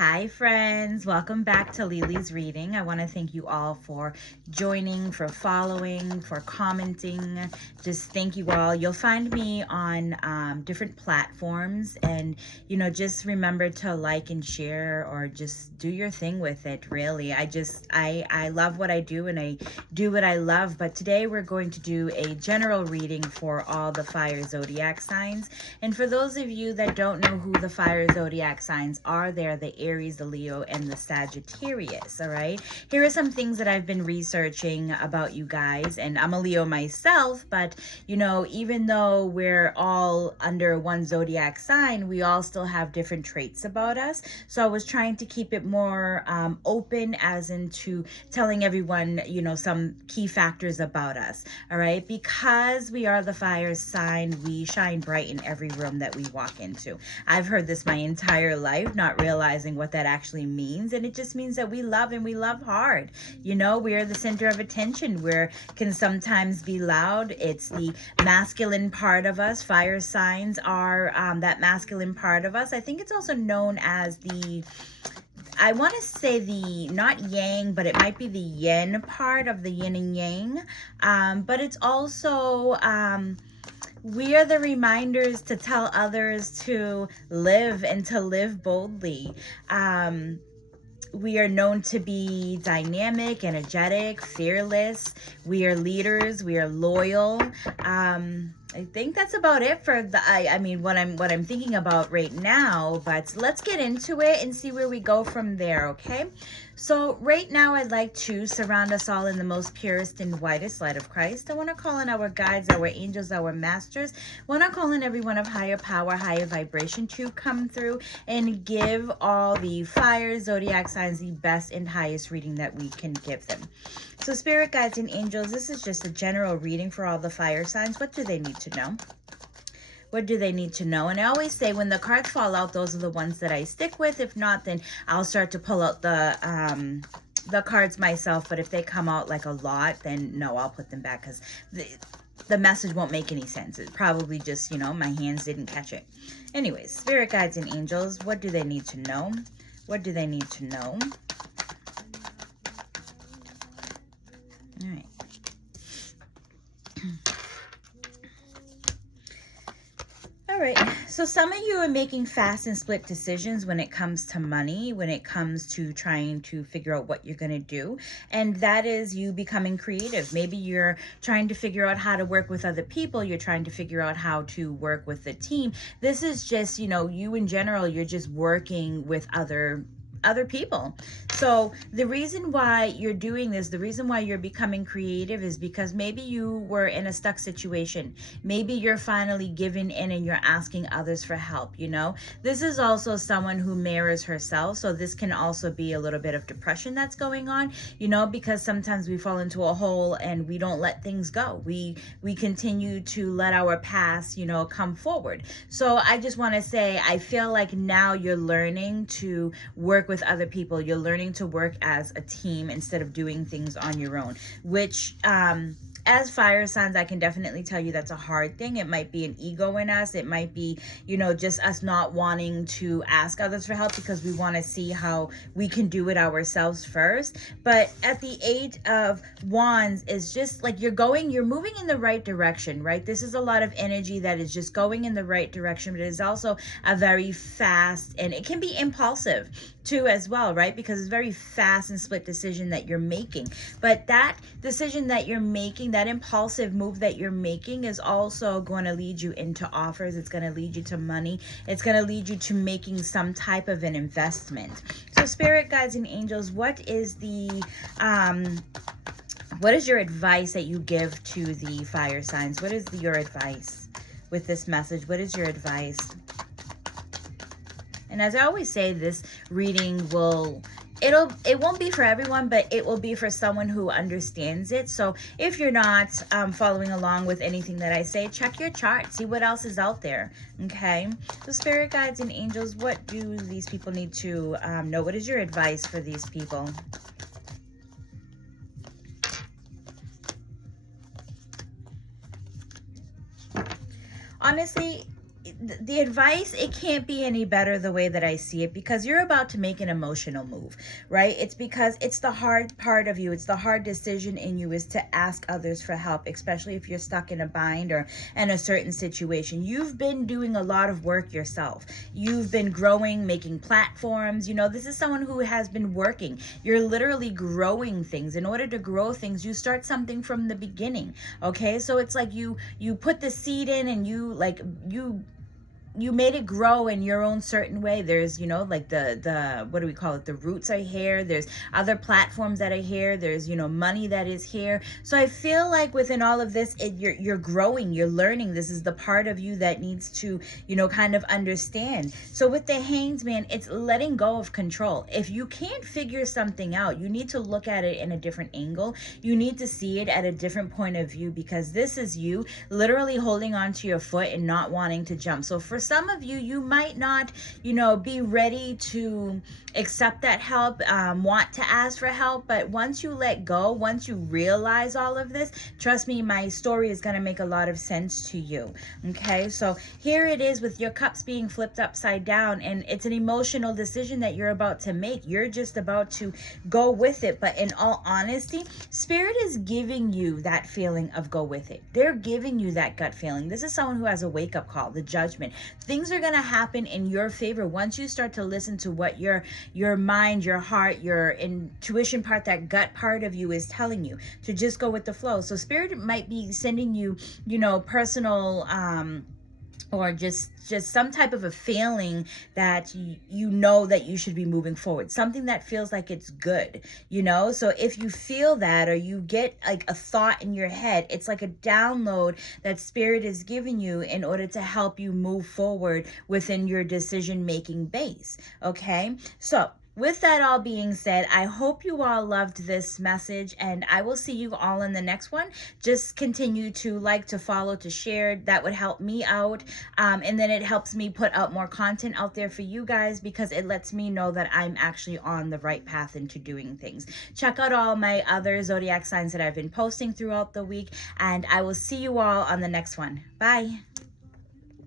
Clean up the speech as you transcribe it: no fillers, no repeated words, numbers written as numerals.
Hi friends, welcome back to Lily's reading. I want to thank you all for joining, for following, for commenting. Just thank you all. You'll find me on different platforms, and just remember to like and share, or just do your thing with it. Really, I love what I do, and I do what I love. But today we're going to do a general reading for all the fire zodiac signs. And for those of you that don't know who the fire zodiac signs are, they're the Aries, the Leo, and the Sagittarius. All right, here are some things that I've been researching about you guys, and I'm a Leo myself, but even though we're all under one zodiac sign, we all still have different traits about us. So I was trying to keep it more open, as into telling everyone some key factors about us. All right, because we are the fire sign, we shine bright in every room that we walk into. I've heard this my entire life, not realizing what that actually means, and it just means that we love, and we love hard. We are the center of attention. We can sometimes be loud. It's the masculine part of us. Fire signs are that masculine part of us. I think it's also known as I want to say not yang, but it might be the yin part of the yin and yang. But it's also, we are the reminders to tell others to live, and to live boldly. We are known to be dynamic, energetic, fearless. We are leaders. We are loyal. I think that's about it for what I'm thinking about right now, but let's get into it and see where we go from there, okay? So right now I'd like to surround us all in the most purest and whitest light of Christ. I want to call in our guides, our angels, our masters. I want to call in everyone of higher power, higher vibration to come through and give all the fire zodiac signs the best and highest reading that we can give them. So spirit guides and angels, this is just a general reading for all the fire signs. What do they need to know? What do they need to know? And I always say, when the cards fall out, those are the ones that I stick with. If not, then I'll start to pull out the cards myself. But if they come out like a lot, then no, I'll put them back, because the message won't make any sense. It's probably just, my hands didn't catch it. Anyways, spirit guides and angels, what do they need to know? What do they need to know? All right. All right, so some of you are making fast and split decisions when it comes to money, when it comes to trying to figure out what you're going to do. And that is you becoming creative. Maybe you're trying to figure out how to work with other people. You're trying to figure out how to work with the team. This is just, you in general, you're just working with other people. So the reason why you're doing this, the reason why you're becoming creative, is because maybe you were in a stuck situation. Maybe you're finally giving in and you're asking others for help. This is also someone who mirrors herself. So this can also be a little bit of depression that's going on, because sometimes we fall into a hole and we don't let things go. We continue to let our past, come forward. So I just want to say, I feel like now you're learning to work with other people. You're learning to work as a team instead of doing things on your own, which as fire signs, I can definitely tell you that's a hard thing. It might be an ego in us. It might be, just us not wanting to ask others for help because we want to see how we can do it ourselves first. But at the Eight of Wands is just like you're moving in the right direction, right? This is a lot of energy that is just going in the right direction, but it is also a very fast, and it can be impulsive too as well, right? Because it's very fast and split decision that you're making. But that decision that you're making, that impulsive move that you're making, is also going to lead you into offers. It's going to lead you to money. It's going to lead you to making some type of an investment. So spirit guides and angels, what is your advice that you give to the fire signs? What is your advice with this message? What is your advice? And as I always say, this reading it won't be for everyone, but it will be for someone who understands it. So if you're not following along with anything that I say, check your chart, see what else is out there. Okay. So spirit guides and angels, what do these people need to know? What is your advice for these people? Honestly, the advice, it can't be any better the way that I see it, because you're about to make an emotional move, right? It's because it's the hard part of you. It's the hard decision in you, is to ask others for help, especially if you're stuck in a bind or in a certain situation. You've been doing a lot of work yourself. You've been growing, making platforms. You know, this is someone who has been working. You're literally growing things. In order to grow things, you start something from the beginning. Okay, so it's like you put the seed in, and you made it grow in your own certain way. There's, you know, like the what do we call it, the roots are here. There's other platforms that are here. There's, you know, money that is here. So I feel like within all of this, you're growing, you're learning. This is the part of you that needs to, you know, kind of understand. So with the Hanged Man, it's letting go of control. If you can't figure something out, you need to look at it in a different angle. You need to see it at a different point of view, because this is you literally holding on to your foot and not wanting to jump. So for some of you, you might not, you know, be ready to accept that help, want to ask for help. But once you let go, once you realize all of this, trust me, my story is going to make a lot of sense to you. Okay, so here it is with your cups being flipped upside down, and it's an emotional decision that you're about to make. You're just about to go with it. But in all honesty, Spirit is giving you that feeling of go with it. They're giving you that gut feeling. This is someone who has a wake-up call, the Judgment. Things are going to happen in your favor once you start to listen to what your mind, your heart, your intuition part, that gut part of you is telling you to just go with the flow. So Spirit might be sending you, you know, personal or just some type of a feeling that you know that you should be moving forward, something that feels like it's good, you know. So if you feel that, or you get like a thought in your head, it's like a download that Spirit is giving you in order to help you move forward within your decision making base. Okay, so with that all being said, I hope you all loved this message, and I will see you all in the next one. Just continue to like, to follow, to share. That would help me out. And then it helps me put out more content out there for you guys, because it lets me know that I'm actually on the right path into doing things. Check out all my other zodiac signs that I've been posting throughout the week, and I will see you all on the next one. Bye.